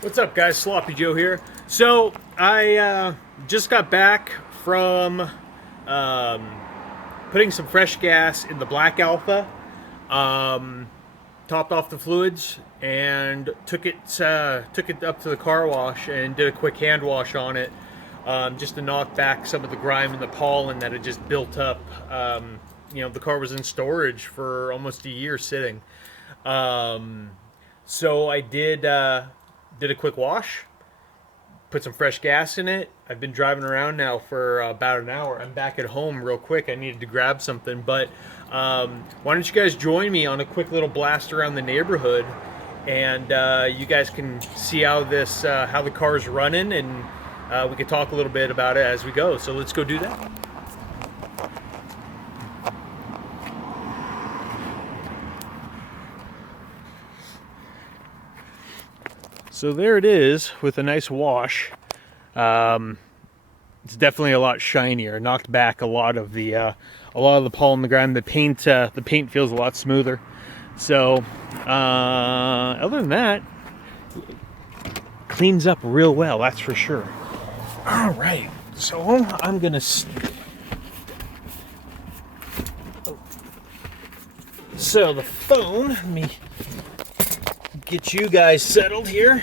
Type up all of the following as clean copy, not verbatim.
What's up, guys? Sloppy Joe here. So I just got back from putting some fresh gas in the black Alfa, topped off the fluids, and took it up to the car wash and did a quick hand wash on it, just to knock back some of the grime and the pollen that had just built up. The car was in storage for almost a year sitting. So I did a quick wash, put some fresh gas in it. I've been driving around now for about an hour. I'm back at home real quick. I needed to grab something, but why don't you guys join me on a quick little blast around the neighborhood, and you guys can see how the car's running, and we can talk a little bit about it as we go. So let's go do that. So there it is with a nice wash. It's definitely a lot shinier. Knocked back a lot of the pollen, the grime. The paint feels a lot smoother. So other than that, cleans up real well. That's for sure. All right. So I'm gonna. So the phone. Let me get you guys settled here.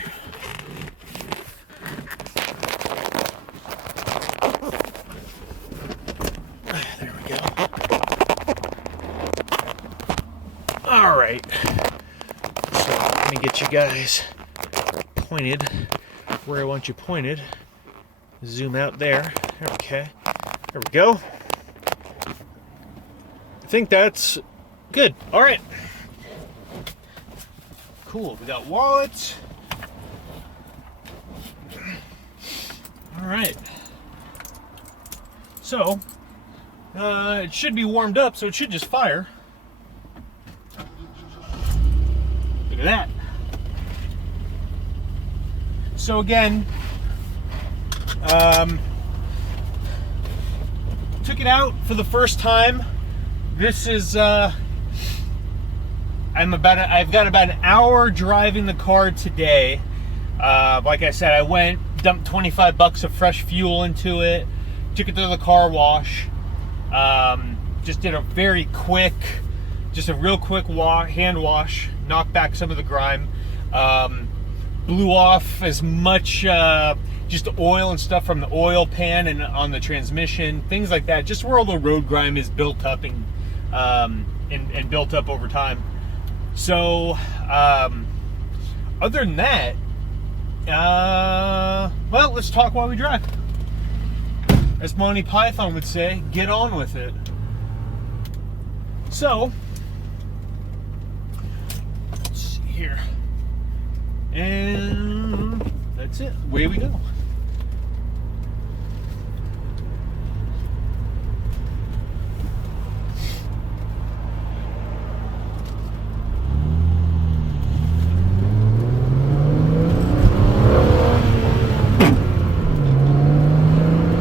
There we go. All right. So let me get you guys pointed where I want you pointed. Zoom out there. Okay. There we go. I think that's good. All right. Cool, we got wallets. All right. So, it should be warmed up, so it should just fire. Look at that. So again, took it out for the first time. This is, I've got about an hour driving the car today. Like I said, I went, dumped $25 of fresh fuel into it, took it to the car wash. Just did a real quick hand wash, knocked back some of the grime. Blew off as much just oil and stuff from the oil pan and on the transmission, things like that. Just where all the road grime is built up and built up over time. So, other than that, well, let's talk while we drive. As Monty Python would say, get on with it. So, let's see here. And that's it. Away we go.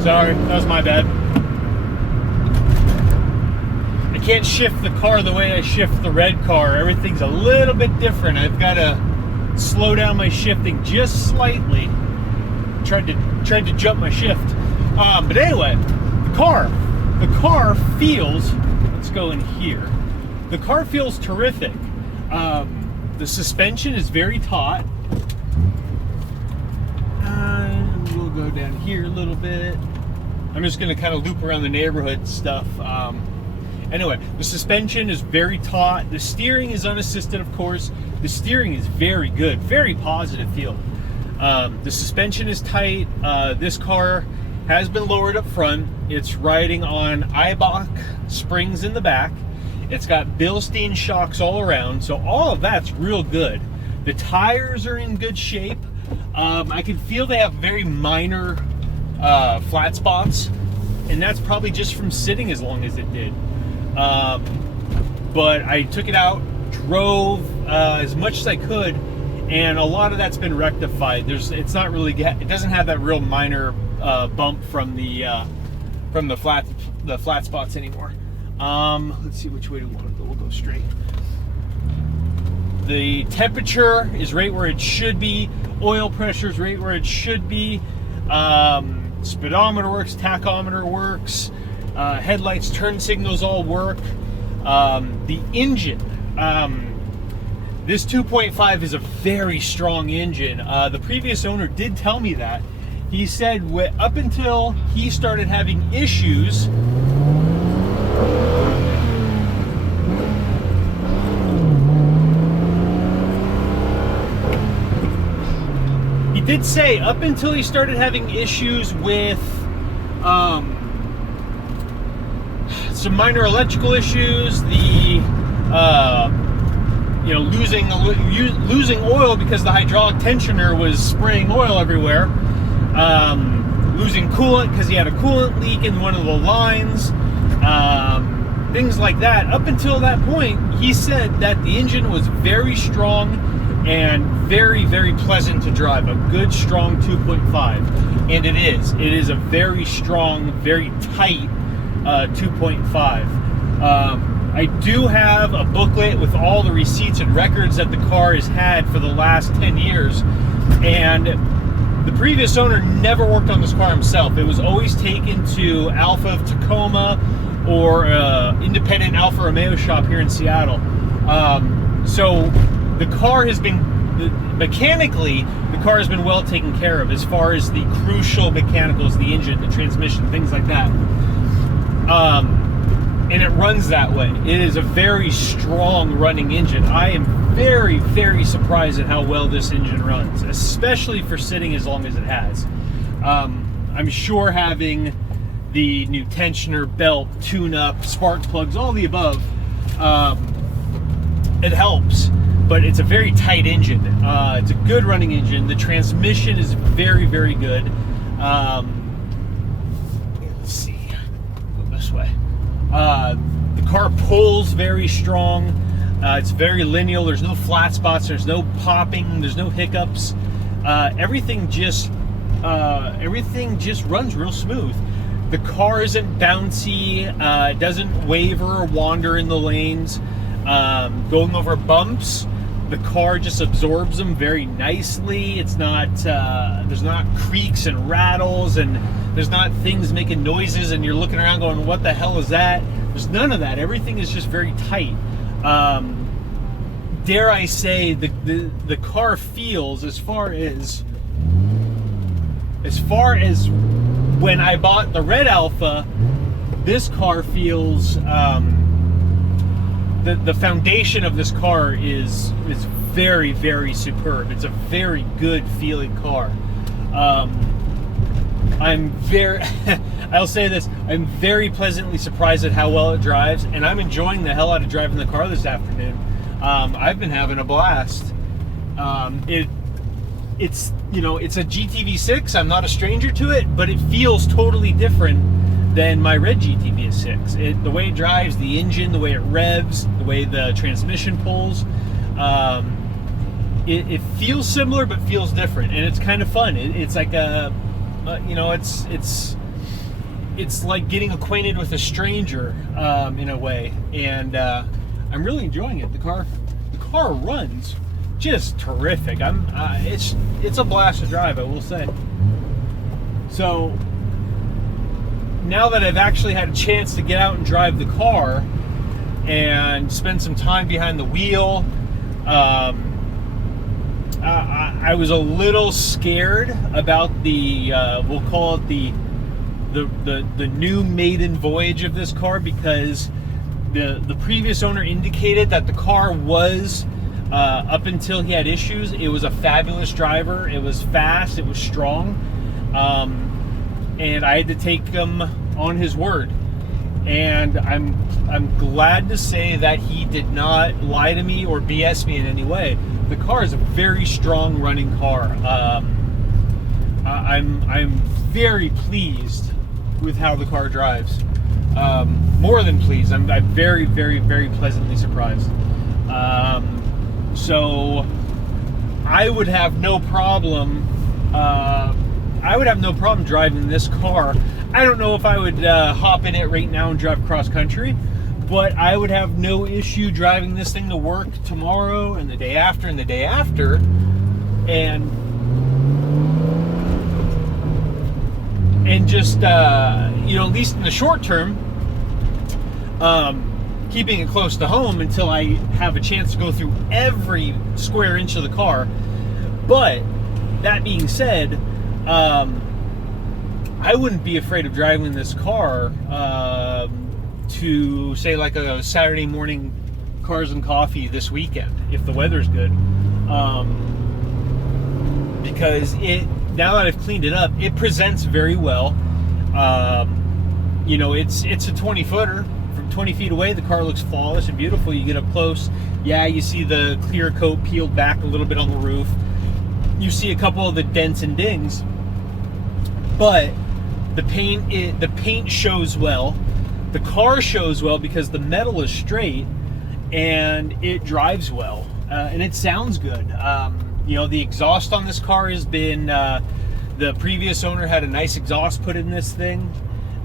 Sorry, that was my bad. I can't shift the car the way I shift the red car. Everything's a little bit different. I've got to slow down my shifting just slightly. Tried to jump my shift. But anyway, the car feels, let's go in here. The car feels terrific. The suspension is very taut. We'll go down here a little bit. I'm just going to kind of loop around the neighborhood stuff. Anyway, the suspension is very taut. The steering is unassisted, of course. The steering is very good, very positive feel. The suspension is tight. This car has been lowered up front. It's riding on Eibach springs in the back. It's got Bilstein shocks all around, so all of that's real good. The tires are in good shape. I can feel they have very minor flat spots, and that's probably just from sitting as long as it did. But I took it out, drove as much as I could, and a lot of that's been rectified. It doesn't have that real minor bump from the flat spots anymore. Let's see which way do we want to go. We'll go straight. The temperature is right where it should be. Oil pressure is right where it should be. Speedometer works, tachometer works, headlights, turn signals all work. The engine, this 2.5 is a very strong engine. The previous owner did tell me that. He said up until he started having issues, he did say up until he started having issues with some minor electrical issues, the losing oil because the hydraulic tensioner was spraying oil everywhere, losing coolant because he had a coolant leak in one of the lines, things like that. Up until that point, he said that the engine was very strong and very, very pleasant to drive. A good, strong 2.5. And it is. It is a very strong, very tight 2.5. I do have a booklet with all the receipts and records that the car has had for the last 10 years. And the previous owner never worked on this car himself. It was always taken to Alfa of Tacoma or independent Alfa Romeo shop here in Seattle. So the car has been, mechanically, the car has been well taken care of as far as the crucial mechanicals, the engine, the transmission, things like that. And it runs that way. It is a very strong running engine. I am very, very surprised at how well this engine runs, especially for sitting as long as it has. I'm sure having the new tensioner, belt, tune-up, spark plugs, all the above, it helps. But it's a very tight engine. It's a good running engine. The transmission is very, very good. Let's see. Go this way. The car pulls very strong. It's very lineal. There's no flat spots. There's no popping. There's no hiccups. Everything just runs real smooth. The car isn't bouncy. It doesn't waver or wander in the lanes. Going over bumps, the car just absorbs them very nicely. It's not, there's not creaks and rattles, and there's not things making noises and you're looking around going, what the hell is that? There's none of that. Everything is just very tight. Dare I say, the car feels, as far as when I bought the red Alfa, this car feels, the foundation of this car is very, very superb. It's a very good feeling car. I'll say this, I'm very pleasantly surprised at how well it drives, and I'm enjoying the hell out of driving the car this afternoon. I've been having a blast. It's a gtv6. I'm not a stranger to it, but it feels totally different than my red gtv6. The way it drives, the engine, the way it revs, the way the transmission pulls, it feels similar but feels different, and it's kind of fun. It's like it's like getting acquainted with a stranger in a way, and I'm really enjoying it. The car runs just terrific. It's a blast to drive, I will say. So now that I've actually had a chance to get out and drive the car and spend some time behind the wheel, I was a little scared about the we'll call it the new maiden voyage of this car, because the previous owner indicated that the car was, up until he had issues, it was a fabulous driver. It was fast, it was strong, and I had to take him on his word. And I'm glad to say that he did not lie to me or BS me in any way. The car is a very strong running car. I'm very pleased with how the car drives. More than pleased. I'm very, very, very pleasantly surprised. So I would have no problem. I would have no problem driving this car. I don't know if I would hop in it right now and drive cross country, but I would have no issue driving this thing to work tomorrow and the day after and the day after, and just you know, at least in the short term, keeping it close to home until I have a chance to go through every square inch of the car. But that being said, I wouldn't be afraid of driving this car to, say, like a Saturday morning cars and coffee this weekend if the weather's good, because now that I've cleaned it up, it presents very well. You know, it's a 20-footer. From 20 feet away, the car looks flawless and beautiful. You get up close, yeah, you see the clear coat peeled back a little bit on the roof. You see a couple of the dents and dings, but the paint shows well. The car shows well because the metal is straight and it drives well, and it sounds good. You know, the exhaust on this car has been, the previous owner had a nice exhaust put in this thing.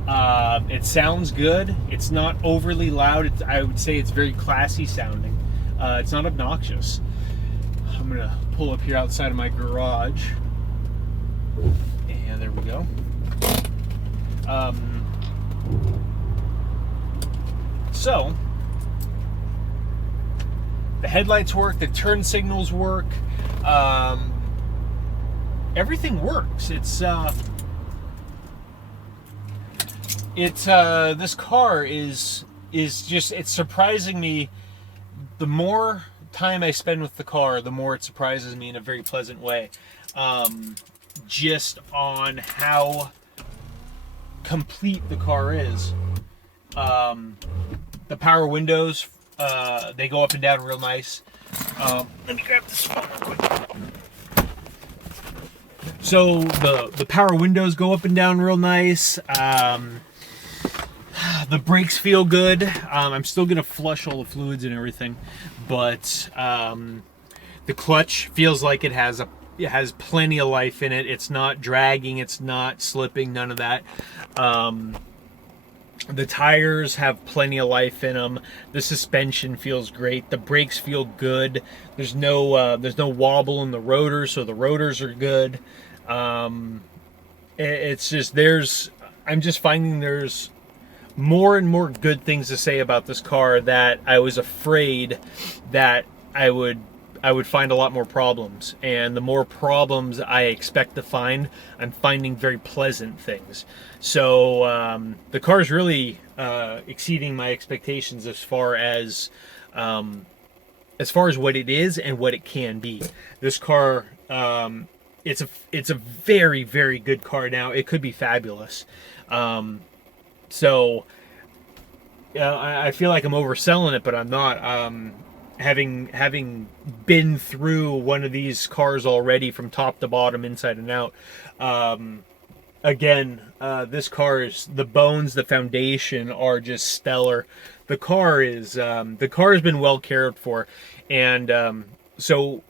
It sounds good. It's not overly loud. I would say it's very classy sounding. It's not obnoxious. I'm gonna pull up here outside of my garage, and there we go. So the headlights work, the turn signals work, everything works. This car is just, it's surprising me. The more time I spend with the car, the more it surprises me in a very pleasant way, just on how complete the car is. The power windows, they go up and down real nice. Let me grab this phone real quick. So the power windows go up and down real nice. The brakes feel good. I'm still gonna flush all the fluids and everything, but the clutch feels like it has plenty of life in it. It's not dragging, it's not slipping, none of that. The tires have plenty of life in them. The suspension feels great. The brakes feel good. There's no wobble in the rotors, so the rotors are good. It's just, I'm just finding there's more and more good things to say about this car that I was afraid that I would find a lot more problems. And the more problems I expect to find, I'm finding very pleasant things. So the car is really exceeding my expectations as far as what it is and what it can be. This car, it's a very, very good car now. It could be fabulous. So I feel like I'm overselling it, but I'm not. Having been through one of these cars already from top to bottom, inside and out, again, this car is, the bones, the foundation are just stellar. The car has been well cared for, and so,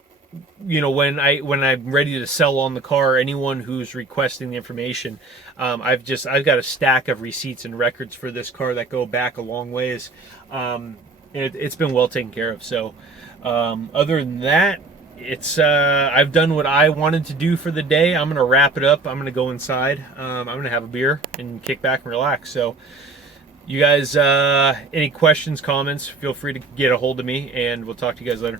you know, when I'm ready to sell on the car, anyone who's requesting the information, I've got a stack of receipts and records for this car that go back a long ways. It's been well taken care of. So other than that, I've done what I wanted to do for the day. I'm gonna wrap it up. I'm gonna go inside. I'm gonna have a beer and kick back and relax. So you guys, any questions, comments, feel free to get a hold of me, and we'll talk to you guys later.